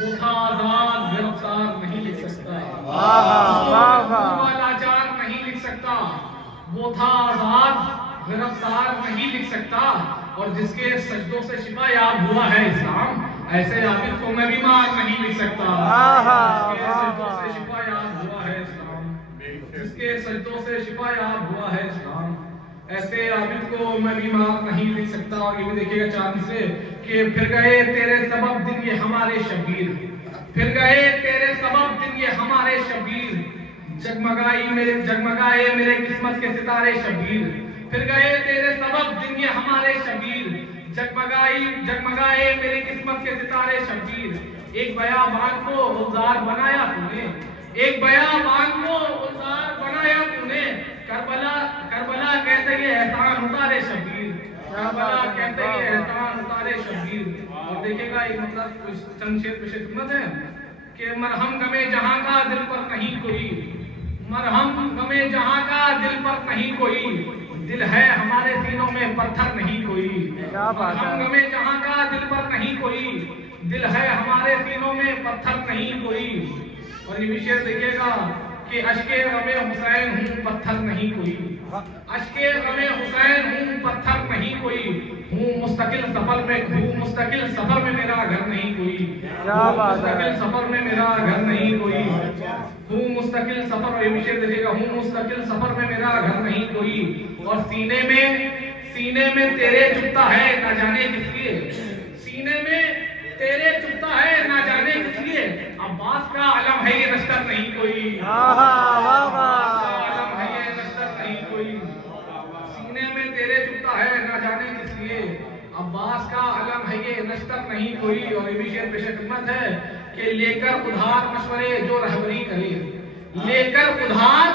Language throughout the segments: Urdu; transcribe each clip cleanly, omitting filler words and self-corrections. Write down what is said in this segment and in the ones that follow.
وہ تھا آزاد گرفتار نہیں لکھ سکتا، وہ لاچار نہیں لکھ سکتا، وہ تھا آزاد گرفتار نہیں لکھ سکتا، اور جس کے سجدوں سے شفا یاب ہوا ہے اسلام، ایسے عابد کو میں بیمار نہیں لکھ سکتا۔ جس کے سجدوں سے شفا یاب ہوا ہے اسلام، جس کے سجدوں سے شفا یاب ہوا ہے اسلام، ایسے عابد کو میں بیمار نہیں لکھ سکتا۔ اور یہ بھی دیکھیے گا 4 سے کہ پھر گئے تیرے سبب دن یہ ہمارے شبیر، پھر گئے تیرے سبب دن یہ ہمارے شبیر، جگمگائے میرے قسمت کے ستارے شبیر، پھر گئے تیرے سبب دن یہ ہمارے شبیر، جگمگائے میرے قسمت کے ستارے شبیر۔ ایک بیابان کو گلزار بنایا تو نے، ایک بیابان کو گلزار بنایا تو نے، کربلا کہتے یہ احسان اتارے شبیر، کربلا کہتے یہ احسان اتارے شبیر۔ اور دیکھے گا یہ مطلب کچھ چند شعر پیش خدمت ہے کہ مرہم غمِ جہاں کا دل پر نہیں کوئی، مرہم غمِ جہاں کا دل پر نہیں کوئی، دل ہے ہمارے سینوں میں پتھر نہیں کوئی، مرہم غمِ جہاں کا دل پر نہیں کوئی، دل ہے ہمارے سینوں میں پتھر نہیں کوئی۔ اور یہ بھی شعر دیکھیے گا کہ اشکِ غمِ حسین ہوں پتھر نہیں کوئی، اشکِ غمِ حسین ہوں پتھر نہیں کوئی، ہوں مستقل سفر میں، ہوں مستقل سفر میں میرا گھر نہیں کوئی، ہوں مستقل سفر میں میرا گھر نہیں کوئی، ہوں مستقل سفر، یہ بھی شعر دیکھیے گا، ہوں مستقل سفر میں میرا گھر نہیں کوئی۔ اور سینے میں تیرے چبھتا ہے نہ جانے کس لیے، سینے میں تیرے چبھتا ہے نہ جانے کس لیے، عباس کا علم ہے یہ نشتر نہیں کوئی، عباس کا علم ہے یہ نشتر نہیں کوئی، سینے میں تیرے چبھتا ہے نہ جانے کس لیے، عباس کا علم ہے یہ نشتر نہیں کوئی۔ اور یہ بھی شعر پیش خدمت ہے کہ لے کر ادھار مشورے جو رہبری کرے، لے کر ادھار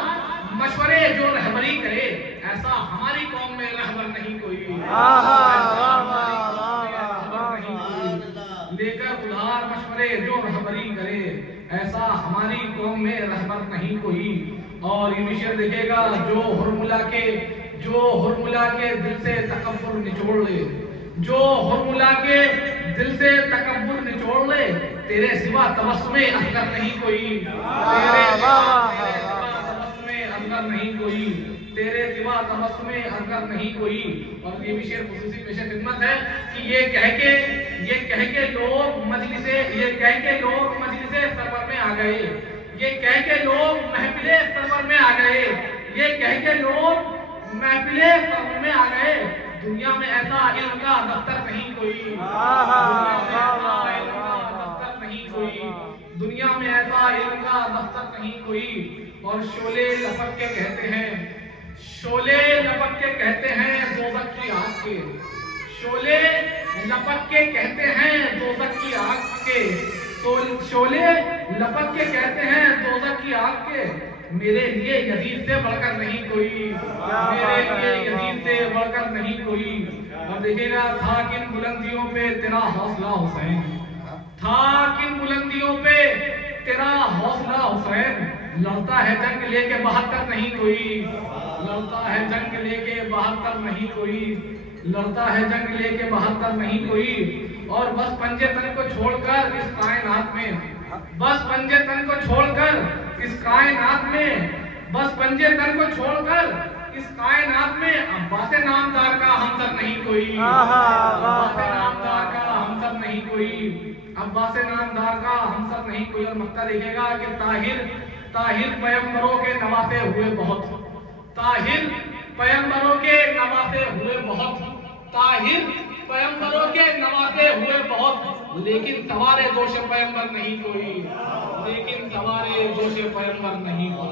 مشورے جو رہبری کرے، ایسا ہماری قوم میں رہبر نہیں کوئی، لے کر ادھار مشورے جو رہبری کرے، ایسا ہماری قوم میں رہبر نہیں کوئی۔ اور یہ بھی شعر دیکھے گا جو ہرملا کے دل سے تکبر نچوڑ لے، جو ہرملا کے دل سے تکبر نچوڑ لے، تیرے سوا تبسم اصغر نہیں کوئی، تیرے سوا تبسم اصغر نہیں کوئی، تیرے سوا تبسم اصغر نہیں کوئی۔ اور یہ بھی شعر خصوصی پیش خدمت ہے کہ یہ کہہ کے لوگ مجلس سرور میں آ گئے، یہ کہہ کے لوگ محفل سرور میں آ گئے، یہ کہہ کے لوگ محفل سرور میں آ گئے، دنیا میں ایسا علم کا دفتر نہیں کوئی، دنیا میں ایسا علم کا دفتر نہیں کوئی۔ اور شعلے لپک کے کہتے ہیں، شعلے لپک کے کہتے ہیں دوزخ کی آگ کے، شعلے لپک کے کہتے ہیں دوزخ کی آگ کے، شعلے لپک کے کہتے ہیں دوزخ کی آگ کے، میرے لیے یزید سے بڑھ کر نہیں کوئی، میرے لیے یزید سے بڑھ کر نہیں کوئی۔ اور دیکھیں گا تھا کن بلندیوں پہ تیرا حوصلہ حسین، تھا کن بلندیوں پہ تیرا حوصلہ حسین، لڑتا ہے جنگ لے کے 72 نہیں کوئی، لڑتا ہے جنگ لے کے 72 نہیں کوئی، لڑتا ہے جنگ لے کے 72 نہیں کوئی۔ اور بس پنجے تن کو چھوڑ کر اس کائنات میں، بس پنجے تن کو چھوڑ کر اس کائنات میں، بس پنجے تن کو چھوڑ کر اس کائنات میں، عباس نامدار کا ہمسر نہیں کوئی، عباس نامدار کا ہمسر نہیں کوئی، عباس نامدار کا ہمسر نہیں کوئی۔ اور مقطع دیکھے گا کہ طاہر پیغمبروں کے نواسے ہوئے بہت، طاہر پیغمبروں کے نواسے ہوئے بہت، طاہر پیغمبروں کے نواسے ہوئے بہت، لیکن سوارے جوش پیغمبر نہیں کوئی، لیکن سوارے جوش پیغمبر نہیں کوئی۔